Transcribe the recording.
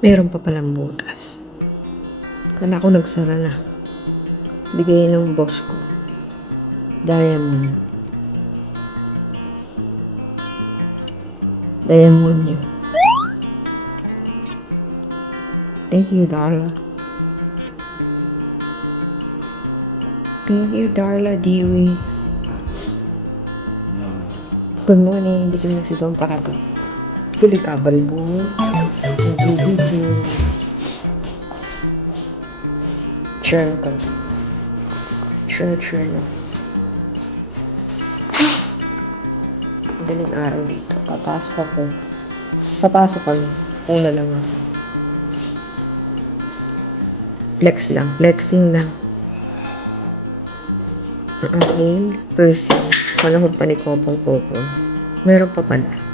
Meron pa palang butas. Kala ko nagsara na. Bigay ng boss ko. Diamond. Diamond yun. Thank you, Darla. Thank you, Darla Dewey. Good morning. Gising na si Don Prato. Kulit abal mo. Video. Share ka. Share na. Madaling araw dito. Papasok ako. Papasok kami. Una lang ako. Flex lang. Flexing lang. Ang aking person. Panahon pa ni Kopong. Meron pa pala.